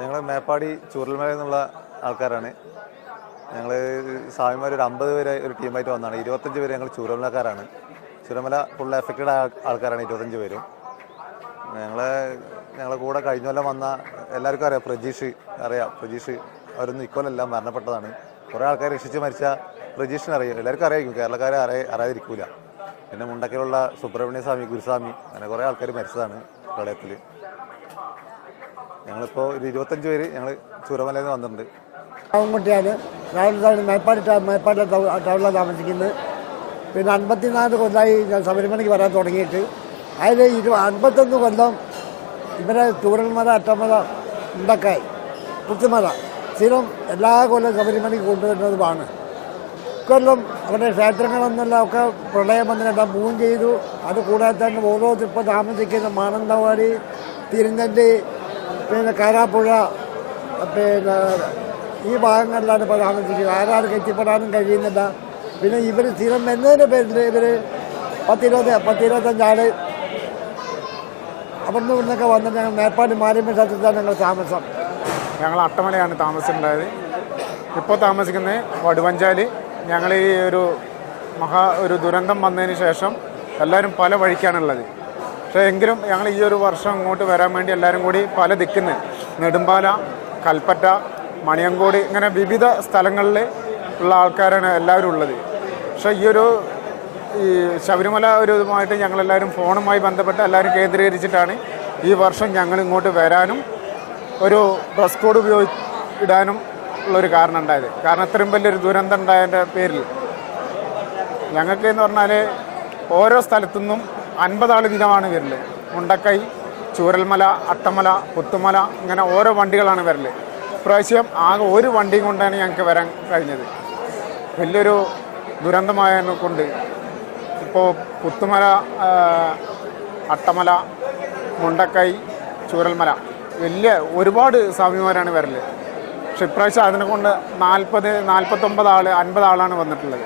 ഞങ്ങൾ മേപ്പാടി ചൂരൽമല എന്നുള്ള ആൾക്കാരാണ്. ഞങ്ങൾ സ്വാമിമാർ ഒരു അമ്പത് പേരെ ഒരു ടീമായിട്ട് വന്നതാണ് ഇരുപത്തഞ്ച് പേര് ഞങ്ങൾ ചൂരൽമലക്കാരാണ്. ചൂരമല ഫുൾ എഫക്റ്റഡ് ആൾക്കാരാണ് ഇരുപത്തഞ്ച് പേരും. ഞങ്ങളെ ഞങ്ങളെ കൂടെ കഴിഞ്ഞ കൊല്ലം വന്ന എല്ലാവർക്കും അറിയാം പ്രജീഷ് അറിയാം. പ്രജീഷ് അവരൊന്നും ഇക്കൊല്ലെല്ലാം മരണപ്പെട്ടതാണ്. കുറേ ആൾക്കാർ രക്ഷിച്ച് മരിച്ച പ്രജീഷിനെ അറിയാം. എല്ലാവർക്കും അറിയായിരിക്കും കേരളക്കാരെ അറിയ അറിയാതിരിക്കൂല. പിന്നെ മുണ്ടക്കലുള്ള സുബ്രഹ്മണ്യ സ്വാമി ഗുരുസ്വാമി അങ്ങനെ കുറേ ആൾക്കാർ മരിച്ചതാണ് പ്രളയത്തിൽ ഞങ്ങളിപ്പോൾ ഒരു ഇരുപത്തഞ്ച് പേര് ഞങ്ങൾ ചൂരമലയിൽ നിന്ന് വന്നിട്ടുണ്ട്. ാണ് രാവിലെ മേപ്പാടി മേപ്പാടി ടൗണിലാണ് താമസിക്കുന്നത്. പിന്നെ അൻപത്തിനാല് കൊല്ലമായി ഞാൻ ശബരിമലയ്ക്ക് വരാൻ തുടങ്ങിയിട്ട്. അതിൽ ഇരു അൻപത്തൊന്ന് കൊല്ലം ഇവരെ ചൂരൽമല അറ്റമല ഉണ്ടക്കായി പുത്തുമല സ്ഥിരം എല്ലാ കൊല്ലം ശബരിമലയ്ക്ക് കൊണ്ടുവരുന്നതുമാണ്. ഇക്കൊല്ലം അവരുടെ ക്ഷേത്രങ്ങളെന്നെല്ലാം ഒക്കെ പ്രളയം വന്നിട്ടെല്ലാം മൂവ് ചെയ്തു. അത് കൂടാതെ തന്നെ ഓരോ ഇപ്പോൾ താമസിക്കുന്ന മാനന്തവാടി തിരുനെല്ലി പിന്നെ കാരാപ്പുഴ പിന്നെ ഈ ഭാഗങ്ങളിലാണ് ഇപ്പോൾ താമസിക്കുന്നത്. ആരാൾക്ക് എത്തിപ്പെടാനും കഴിയുന്നില്ല. പിന്നെ ഇവർ സ്ഥിരം എന്നതിന്റെ പേരിൽ ഇവർ പത്തിരുപത് പത്തിരുപത്തഞ്ചാൾ അവിടുന്ന് ഇവിടുന്നൊക്കെ വന്നിട്ട് ഞങ്ങൾ മേപ്പാടി മാലിന്യ സ്ഥലത്താണ് ഞങ്ങൾ താമസം. ഞങ്ങൾ അട്ടമലയാണ് താമസിച്ചിട്ടുണ്ടായത്. ഇപ്പോൾ താമസിക്കുന്നത് വടുവഞ്ചാലി. ഞങ്ങൾ ഈ ഒരു മഹാ ഒരു ദുരന്തം വന്നതിന് ശേഷം എല്ലാവരും പല വഴിക്കാണുള്ളത് പക്ഷേ എങ്കിലും ഞങ്ങൾ ഈ ഒരു വർഷം ഇങ്ങോട്ട് വരാൻ വേണ്ടി എല്ലാവരും കൂടി പല ദിക്കുന്ന് നെടുമ്പാല കൽപ്പറ്റ മണിയങ്കോട് ഇങ്ങനെ വിവിധ സ്ഥലങ്ങളിൽ ഉള്ള ആൾക്കാരാണ് എല്ലാവരും ഉള്ളത്. പക്ഷേ ഈ ഒരു ഈ ശബരിമല ഒരു ഇതുമായിട്ട് ഞങ്ങളെല്ലാവരും ഫോണുമായി ബന്ധപ്പെട്ട് എല്ലാവരും കേന്ദ്രീകരിച്ചിട്ടാണ് ഈ വർഷം ഞങ്ങൾ ഇങ്ങോട്ട് വരാനും ഒരു ഡ്രസ് കോഡ് ഉപയോഗി ഇടാനും ഉള്ളൊരു കാരണം ഉണ്ടായത്. കാരണം ഇത്രയും വലിയൊരു ദുരന്തം ഉണ്ടായതിന്റെ പേരിൽ. ഞങ്ങൾക്ക് എന്ന് പറഞ്ഞാൽ ഓരോ സ്ഥലത്തു സ്ഥലത്തുനിന്നും അൻപതാൾ വീതമാണ് വരൽ. മുണ്ടക്കൈ ചൂരൽമല അട്ടമല പുത്തുമല ഇങ്ങനെ ഓരോ വണ്ടികളാണ് വരൽ ഇപ്രാവശ്യം ആകെ ഒരു വണ്ടിയും കൊണ്ടാണ് ഞങ്ങൾക്ക് വരാൻ കഴിഞ്ഞത്. വലിയൊരു ദുരന്തമായതിനെ കൊണ്ട് ഇപ്പോൾ പുത്തുമല അട്ടമല മുണ്ടക്കൈ ചൂരൽമല വലിയ ഒരുപാട് സ്വാമിമാരാണ് വരൽ പക്ഷെ ഇപ്രാവശ്യം അതിനെ കൊണ്ട് നാൽപ്പത് നാൽപ്പത്തൊമ്പത് ആൾ അൻപത് ആളാണ് വന്നിട്ടുള്ളത്.